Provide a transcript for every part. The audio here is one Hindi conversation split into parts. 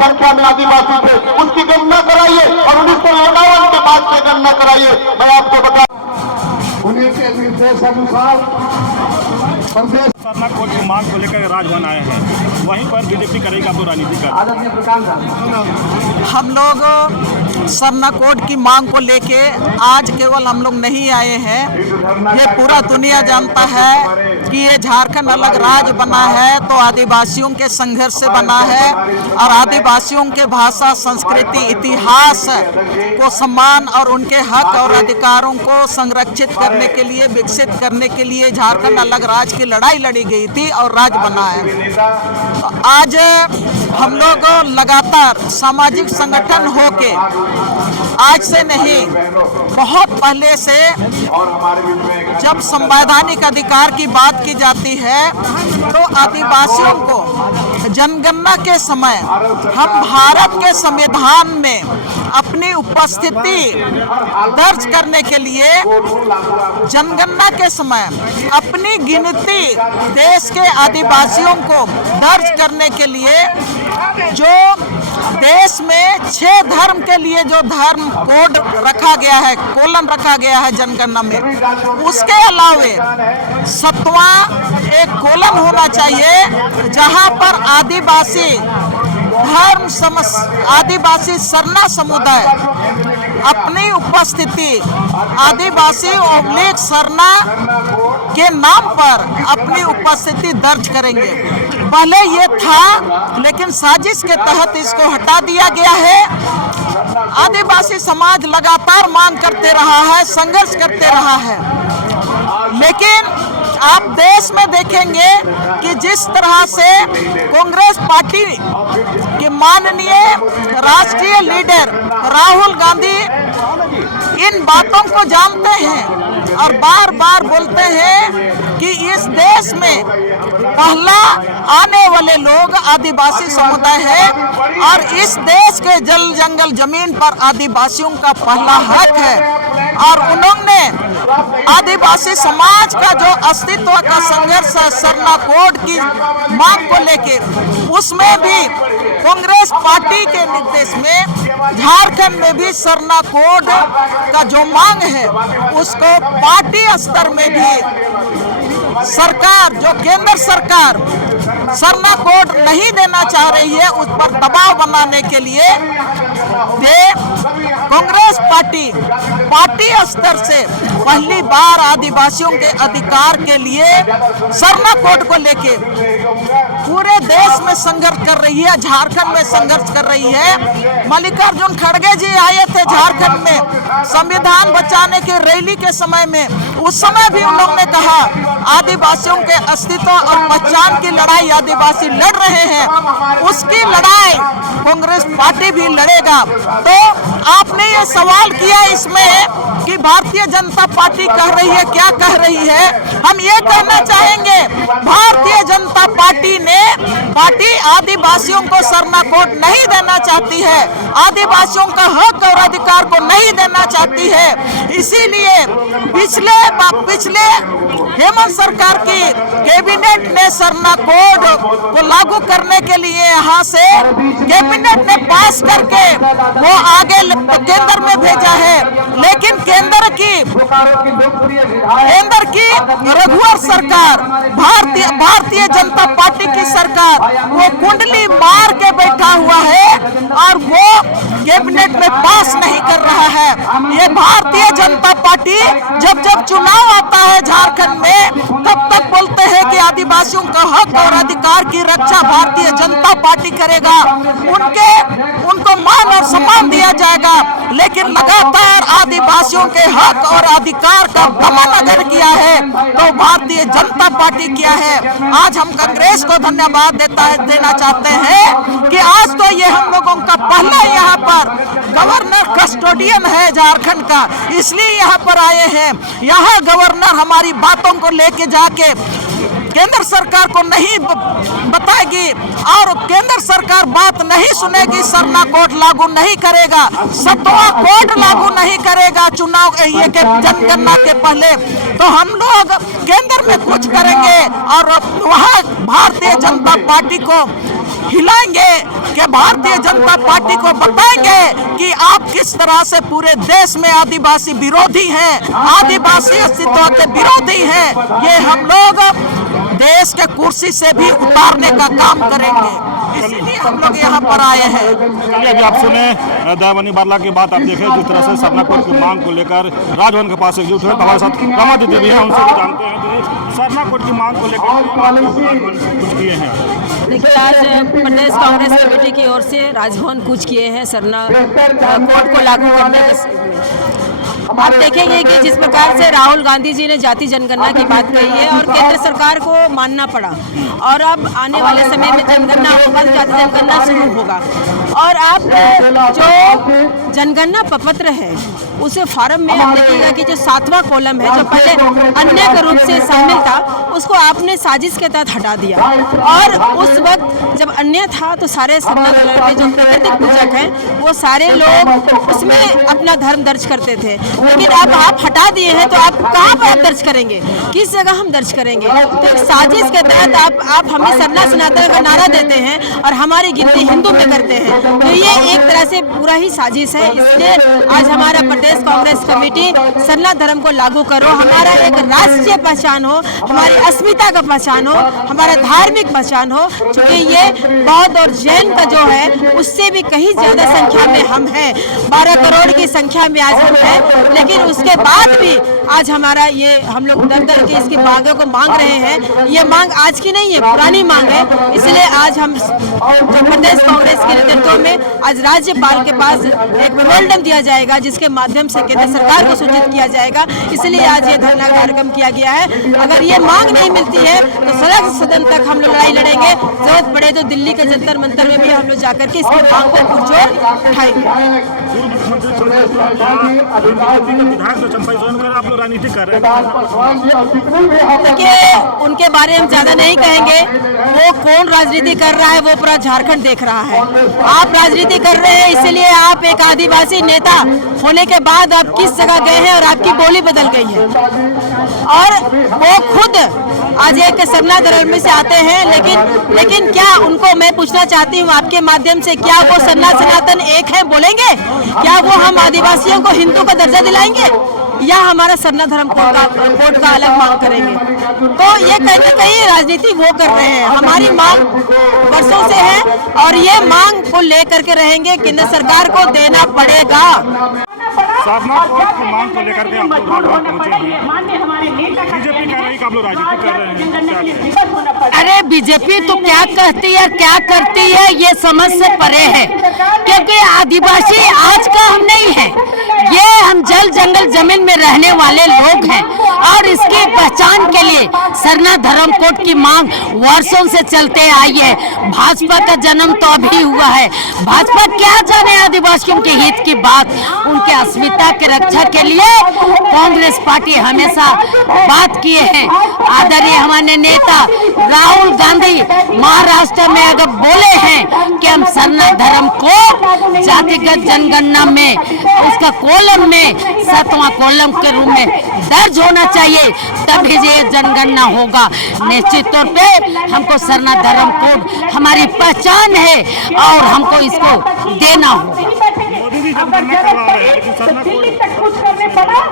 संख्या में आदिवासी थे, उसकी गणना कराइए और 1951 के बाद की गणना कराइए। मैं आपको बता, उन्हीं के निर्देशानुसार सरना कोड की मांग को लेकर राजभवन आए हैं, वहीं पर बीजेपी करेगी तो राजनीति कर। हम लोग सरना कोड की मांग को लेके आज केवल हम लोग नहीं आए हैं, ये पूरा दुनिया जानता है कि ये झारखंड अलग राज्य बना है तो आदिवासियों के संघर्ष से बना है और आदिवासियों के भाषा, संस्कृति, इतिहास को सम्मान और उनके हक और अधिकारों को संरक्षित करने के लिए, विकसित करने के लिए झारखंड अलग राज्य की लड़ाई लड़ी गई थी और राज्य बना है। तो आज हम लोग लगातार सामाजिक संगठन होके, आज से नहीं बहुत पहले से, जब संवैधानिक अधिकार की बात की जाती है तो आदिवासियों को जनगणना के समय हम भारत के संविधान में अपनी उपस्थिति दर्ज करने के लिए, जनगणना के समय अपनी गिनती देश के आदिवासियों को दर्ज करने के लिए, जो देश में 6 धर्म के लिए जो धर्म कोड रखा गया है, कोलन रखा गया है जनगणना में, उसके अलावे 7वां एक कोलन होना चाहिए जहां पर आदिवासी धर्म, आदिवासी सरना समुदाय अपनी उपस्थिति आदिवासी ओब्लिक सरना के नाम पर अपनी उपस्थिति दर्ज करेंगे। पहले ये था, लेकिन साजिश के तहत इसको हटा दिया गया है। आदिवासी समाज लगातार मांग करते रहा है, संघर्ष करते रहा है, लेकिन आप देश में देखेंगे कि जिस तरह से कांग्रेस पार्टी के माननीय राष्ट्रीय लीडर राहुल गांधी इन बातों को जानते हैं और बार बार बोलते हैं कि इस देश में पहला आने वाले लोग आदिवासी समुदाय है और इस देश के जल जंगल जमीन पर आदिवासियों का पहला हक है। और उन्होंने आदिवासी समाज का जो अस्तित्व का संघर्ष सरना कोड की मांग को लेके, उसमें भी कांग्रेस पार्टी के निर्देश में झारखंड में भी सरना कोड का जो मांग है उसको पार्टी स्तर में भी सरकार, जो केंद्र सरकार सरना कोड नहीं देना चाह रही है, उस पर दबाव बनाने के लिए कांग्रेस पार्टी स्तर से पहली बार आदिवासियों के अधिकार के लिए सरना कोड को लेके पूरे देश में संघर्ष कर रही है, झारखंड में संघर्ष कर रही है। मल्लिकार्जुन खड़गे जी आए थे झारखंड में संविधान बचाने के रैली के समय में, उस समय भी उन लोगों ने कहा आदिवासियों के अस्तित्व और पहचान की लड़ाई आदिवासी लड़ रहे हैं, उसकी लड़ाई कांग्रेस पार्टी भी लड़ेगा। तो आपने ये सवाल किया इसमें कि भारतीय जनता पार्टी कह रही है, क्या कह रही है? हम ये कहना चाहेंगे, भारतीय जनता पार्टी आदिवासियों को सरना कोड नहीं देना चाहती है, आदिवासियों का हक और अधिकार को नहीं देना चाहती है। इसीलिए पिछले हेमंत सरकार की कैबिनेट ने सरना कोड को लागू करने के लिए यहाँ से कैबिनेट ने पास करके वो आगे केंद्र में भेजा है, लेकिन केंद्र की रघुवर सरकार, भारतीय जनता पार्टी की सरकार, वो कुंडली मार के बैठा हुआ है और वो कैबिनेट में पास नहीं कर रहा है। ये भारतीय जनता पार्टी जब चुनाव आता है झारखंड में, तब तक बोलते हैं कि आदिवासियों का हक और अधिकार की रक्षा भारतीय जनता पार्टी करेगा, उनको मान और सम्मान दिया जाएगा, लेकिन लगातार आदिवासियों के हक और अधिकार का दमन अगर किया है तो भारतीय जनता पार्टी किया है। आज हम कांग्रेस को धन्यवाद देना चाहते हैं कि आज तो ये हम लोगों का पहला यहाँ पर गवर्नर कस्टोडियन है झारखंड का, इसलिए यहाँ पर आए हैं। यहाँ गवर्नर हमारी बातों को लेके जाके केंद्र सरकार को नहीं बताएगी और केंद्र सरकार बात नहीं सुनेगी, सरना कोड लागू नहीं करेगा, 7वां कोड लागू नहीं करेगा चुनाव ये के जनगणना के पहले, तो हम लोग केंद्र में कुछ करेंगे और वहाँ भारतीय जनता पार्टी को हिलाएंगे कि भारतीय जनता पार्टी को बताएंगे कि आप किस तरह से पूरे देश में आदिवासी विरोधी हैं, आदिवासी अस्तित्व के विरोधी हैं। ये हम लोग देश के कुर्सी से भी उतारने का काम करेंगे, इसलिए हम लोग यहाँ पर आए हैं। चलिए अभी आप सुने दयाबनी बारला की बात, आप देखें जिस तरह से सरना कोड की मांग को लेकर राजभवन के पास एकजुट हुए। तो हमारे साथ रमा दीदी भी है, उनसे भी जानते हैं कि सरना कोड की मांग को लेकर कुछ किए हैं। देखिए, आज प्रदेश कांग्रेस कमेटी की ओर से राजभवन कूच किए हैं सरना कोड को लागू करने के। आप देखेंगे कि जिस प्रकार से राहुल गांधी जी ने जाति जनगणना की बात कही है और केंद्र सरकार को मानना पड़ा, और अब आने वाले समय में जनगणना होगा तो जाति जनगणना शुरू होगा। और आप जो जनगणना प्रपत्र है उसे फॉर्म में आप देखिएगा कि जो 7वां कॉलम है जो पहले अन्य के रूप से शामिल था उसको आपने साजिश के तहत हटा दिया। और उस वक्त जब अन्य था तो सारे सरना कलर के जो प्राकृतिक पूजक हैं वो सारे लोग उसमें अपना धर्म दर्ज करते थे, लेकिन अब आप हटा दिए हैं तो आप कहाँ पर दर्ज करेंगे, किस जगह हम दर्ज करेंगे? तो एक साजिश के तहत आप हमें सरना सनातन का नारा देते हैं और हमारी गिनती हिंदू में करते हैं, तो ये एक तरह से पूरा ही साजिश है। इसलिए आज हमारा प्रदेश कांग्रेस कमेटी सरना धर्म को लागू करो, हमारा एक राष्ट्रीय पहचान हो, हमारी अस्मिता का पहचान हो, हमारा धार्मिक पहचान हो। क्योंकि ये बौद्ध और जैन का जो है उससे भी कहीं ज्यादा संख्या में हम हैं, 12 करोड़ की संख्या में आज हम हैं, लेकिन उसके बाद भी आज हमारा ये हम लोग दर दर के इसकी मांगों को मांग रहे हैं। ये मांग आज की नहीं है, पुरानी मांग है। इसलिए आज हम प्रदेश कांग्रेस के नेतृत्व में आज राज्यपाल के पास एक मेमोरेंडम दिया जाएगा जिसके माध्यम से केंद्र सरकार को सूचित किया जाएगा। इसलिए आज ये धरना कार्यक्रम किया गया है। अगर ये मांग नहीं मिलती है तो सदन तक हम लोग लड़ाई लड़ेंगे, जरूरत पड़े तो दिल्ली के जंतर मंतर में भी हम लोग जाकर के इसकी मांग को पुरजोर उठाएंगे। आप लोग राजनीति कर रहे हैं, देखिए उनके बारे में ज्यादा नहीं कहेंगे, वो कौन राजनीति कर रहा है वो पूरा झारखंड देख रहा है। आप राजनीति कर रहे हैं इसीलिए आप एक आदिवासी नेता होने के बाद आप किस जगह गए हैं और आपकी बोली बदल गई है। और वो खुद आज एक सरना धर्म से आते हैं, लेकिन क्या उनको मैं पूछना चाहती हूँ आपके माध्यम से, क्या वो सरना सनातन एक है बोलेंगे? क्या वो हम आदिवासियों को हिंदू का दर्जा दिलाएंगे या हमारा सरना धर्म कोड का अलग मांग करेंगे? तो ये कहीं ना कहीं राजनीति वो कर रहे हैं। हमारी मांग वर्षों से है और ये मांग को लेकर के रहेंगे, केंद्र सरकार को देना पड़ेगा। सरना कोड की मांग को लेकर के आप लोग राजभवन पहुंचे हैं। बीजेपी कह रही है कि आप लोग राजनीति कर रहे हैं। अरे बीजेपी तो क्या कहती है क्या करती है ये समझ से परे है, क्योंकि आदिवासी आज का हम नहीं है, ये हम जल जंगल जमीन में रहने वाले लोग हैं। और इसकी पहचान के लिए सरना धर्म कोड की मांग वर्षों से चलते आई है। भाजपा का जन्म तो अभी हुआ है, भाजपा क्या जाने आदिवासियों के हित की बात। उनके अस्मिता के रक्षा के लिए कांग्रेस पार्टी हमेशा बात किए हैं। आदरणीय हमारे नेता राहुल गांधी महाराष्ट्र में अगर बोले हैं कि हम सरना धर्म को जातिगत जनगणना में उसका कॉलम में 7वां कॉलम के रूप में दर्ज होना चाहिए, तभी ये जनगणना होगा। निश्चित तौर पे हमको सरना धर्म कोड हमारी पहचान है और हमको इसको देना होगा।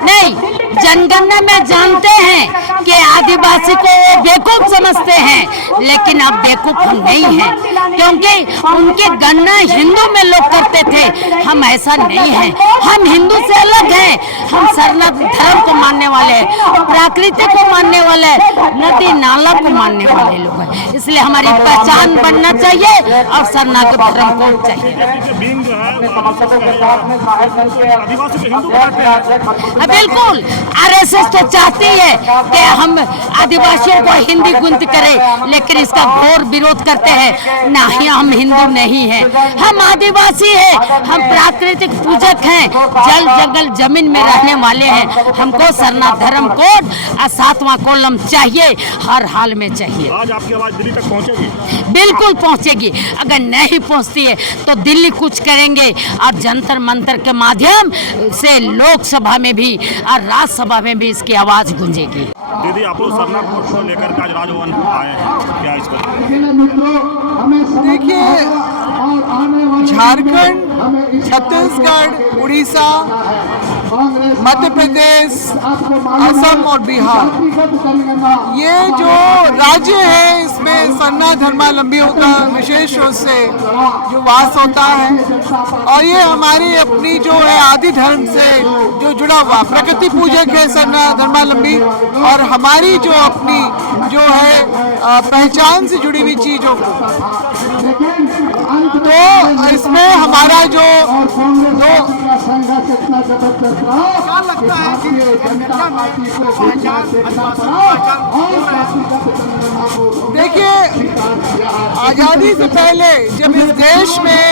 नहीं, जनगणना में जानते हैं कि आदिवासी को वो बेवकूफ समझते हैं, लेकिन अब बेवकूफ हम नहीं हैं, क्योंकि उनकी गणना हिंदू में लोग करते थे। हम ऐसा नहीं है, हम हिंदू से अलग हैं। हम सरना धर्म को मानने वाले हैं, प्रकृति को मानने वाले हैं, नदी नाला को मानने वाले लोग हैं। इसलिए हमारी पहचान बनना चाहिए और सरना का धर्म कोड चाहिए। बिल्कुल, आरएसएस तो चाहती है कि हम आदिवासियों को हिंदी गुंत करें, लेकिन इसका घोर विरोध करते हैं। नहीं, हम हिंदू नहीं है, हम आदिवासी है, हम प्राकृतिक पूजक हैं, जल जंगल जमीन में रहने वाले हैं। हमको सरना धर्म कोड और 7वां कॉलम चाहिए, हर हाल में चाहिए। आज आपकी आवाज दिल्ली तक पहुंचेगी? बिल्कुल पहुंचेगी। अगर नहीं पहुंचती है तो दिल्ली कुछ करेंगे और जंतर मंतर के माध्यम से लोकसभा में भी और राज्यसभा में भी इसकी आवाज गूंजेगी। दीदी, आप लोग सरना कोड को लेकर आज राजभवन आए हैं, क्या इस पर? देखिए, झारखंड, छत्तीसगढ़, उड़ीसा, मध्य प्रदेश, असम और बिहार, ये जो राज्य है इसमें सरना धर्मावलंबियों का विशेष रूप से जो वास होता है, और ये हमारी अपनी जो है आदि धर्म से जो जुड़ा हुआ प्रकृति पूजक है सरना धर्मावलंबी, और हमारी जो अपनी जो है पहचान से जुड़ी हुई चीजों को, तो इसमें हमारा जो क्या लगता है कि देखिए, आज़ादी से पहले जब इस देश में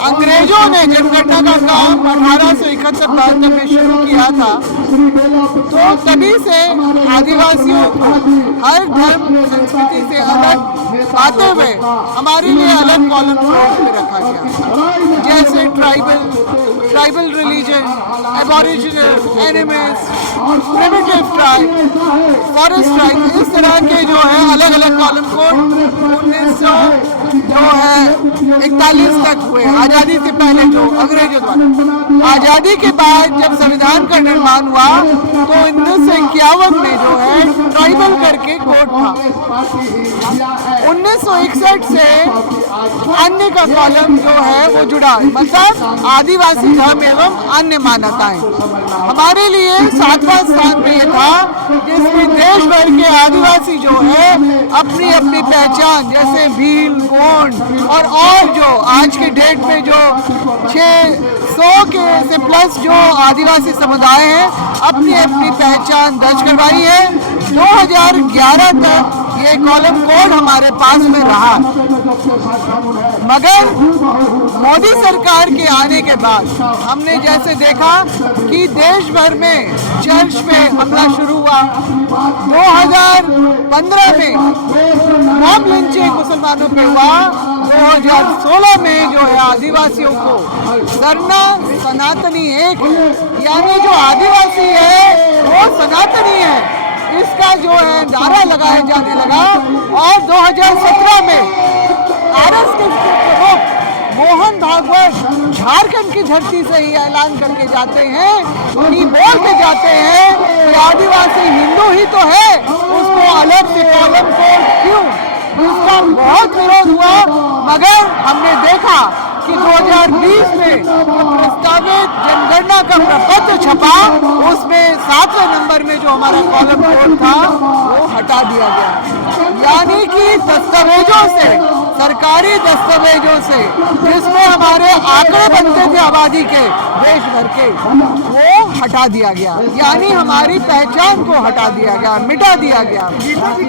अंग्रेजों ने जनगणना का काम 1871-72 में शुरू किया था, तो तभी से आदिवासियों को हर धर्म संस्कृति से अलग पाते हुए हमारे लिए अलग कॉलम में रखा गया, जैसे tribal religion, aboriginal, animals, primitive tribe, forest tribe, इस तरह के जो है अलग अलग कॉलम कोड 1941 तक हुए, आज़ादी से पहले जो अंग्रेजों द्वारा। आज़ादी के बाद जब संविधान का निर्माण हुआ तो 1951 में जो है ट्राइबल करके कोड था। 1961 से अन्य का कॉलम जो है वो जुड़ा, मतलब आदिवासी धर्म एवं अन्य मान्यताएं। हमारे लिए 7वां स्थान पे ये था जिसमें देश भर के आदिवासी जो है अपनी अपनी पहचान, जैसे भील, गोंड और जो आज के डेट में जो 600 के से प्लस जो आदिवासी समुदाय हैं अपनी अपनी पहचान दर्ज करवाई है। 2011 तक ये कॉलम कोड हमारे पास में रहा, मगर मोदी सरकार के आने के बाद हमने जैसे देखा कि देश भर में चर्च पे हमला शुरू हुआ। 2015 में मॉब लिंचिंग मुसलमानों पे हुआ। 2016 में जो है आदिवासियों को सरना सनातनी एक है, यानी जो आदिवासी है वो सनातनी है, इसका जो है नारा लगाया जाने लगा। और 2017 में आरएस के प्रमुख मोहन भागवत झारखंड की धरती से ही ऐलान करके जाते हैं कि बोल के जाते हैं कि आदिवासी हिंदू ही तो है, उसको अलग से कॉलम कोड क्यों। इसका बहुत विरोध हुआ, मगर हमने देखा कि 2020 में प्रस्तावित जनगणना का प्रपत्र छपा, उसमें 7वें नंबर में जो हमारा कॉलम कोड था वो हटा दिया गया। यानी कि दस्तावेजों से, सरकारी दस्तावेजों से जिसमें हमारे आंकड़े बनते थे आबादी के देश भर के, वो हटा दिया गया, यानी हमारी पहचान को हटा दिया गया, मिटा दिया गया।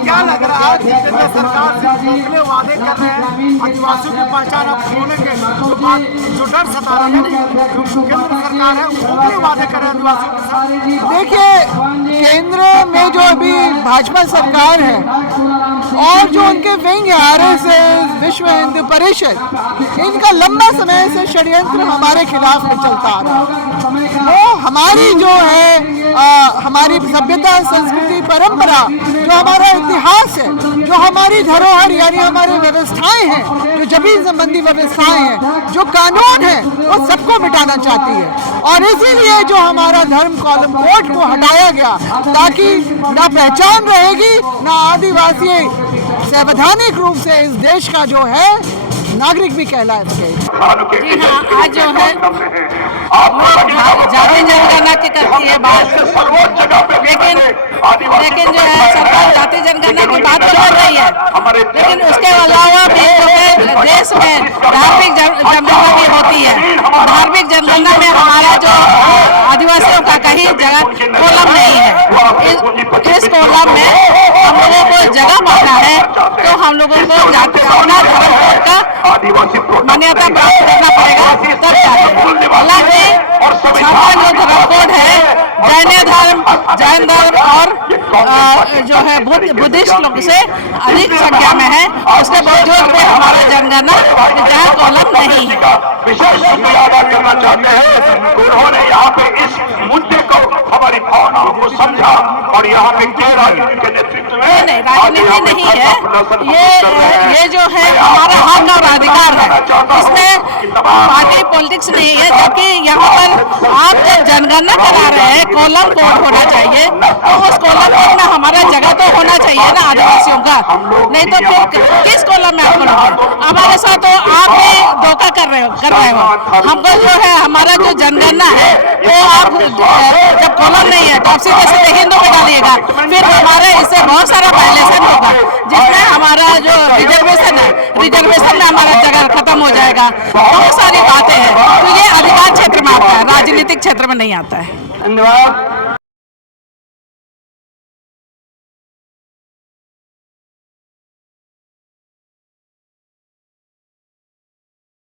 क्या लग रहा है केंद्र सरकार से कितने वादे कर रहे हैं आदिवासियों की पहचान अब खोने के, जो डर सता रहा है जो केंद्र सरकार है वो वादे कर रहे हैं आदिवासियों के साथ। देखिए, केंद्र में जो अभी भाजपा सरकार है और जो उनके विंग है आरएसएस, विश्व हिंदू परिषद, इनका लंबा समय से षड्यंत्र हमारे खिलाफ में चलता आ रहा है। वो हमारी जो है हमारी सभ्यता, संस्कृति, परंपरा, जो हमारा इतिहास है, जो हमारी धरोहर यानी हमारी व्यवस्थाएं हैं, जो जमीन संबंधी व्यवस्थाएं हैं, जो कानून है, वो सबको मिटाना चाहती है। और इसीलिए जो हमारा धर्म कॉलम कोड को हटाया गया, ताकि ना पहचान रहेगी, ना आदिवासी संवैधानिक रूप से इस देश का जो है नागरिक भी कहलाए सके। जी हाँ, आज जो है जाति जनगणना की करती है बात, लेकिन जो है सरकार जाति जनगणना की बात तो कर रही है, लेकिन उसके अलावा भी जो है देश में धार्मिक जनगणना भी होती है। धार्मिक जनगणना में हमारा जो आदिवासियों का कहीं जगह कॉलम नहीं है। इस कॉलम में हम लोगों को जगह पाना है तो हम लोगों को अपना धर्म कोड का मान्यता प्राप्त करना पड़ेगा, तब जाके। हालांकि छापा जो धर्म कोड है जैन धर्म और जो है बुद्धिस्ट लोग से अधिक संख्या में है, उसके बावजूद में हमारा जनगणना जहाँ कॉलम नहीं है। विशेष शुक्रिया अदा करना चाहते हैं, उन्होंने यहाँ पे इस मुद्दे को, हमारी भावनाओं को समझा और यहाँ पे राजनीति के नेतृत्व में नहीं, राजनीति नहीं है, ये जो है हमारा हक और अधिकार है। इसमें पार्टी पॉलिटिक्स नहीं है, जबकि यहाँ पर आप जब जनगणना करा रहे हैं कॉलम कोड होना चाहिए, तो उस कॉलम कोड में हमारा जगह तो होना चाहिए ना आदिवासियों का, नहीं तो फिर किस कॉलम में आप करोगे? हमारे साथ तो आप ही धोखा कर रहे हो। हमको जो है हमारा जो जनगणना है वो आप जब कॉलम नहीं है तो आप सीधे सीधे हिंदू में डालिएगा, फिर हमारे इससे बहुत सारा वायलेशन होगा, जिसमें हमारा जो रिजर्वेशन है, रिजर्वेशन में हमारा जगह खत्म हो जाएगा। बहुत सारी बातें हैं, तो ये अधिकार क्षेत्र में आता है, राजनीतिक क्षेत्र में नहीं आता है। धन्यवाद।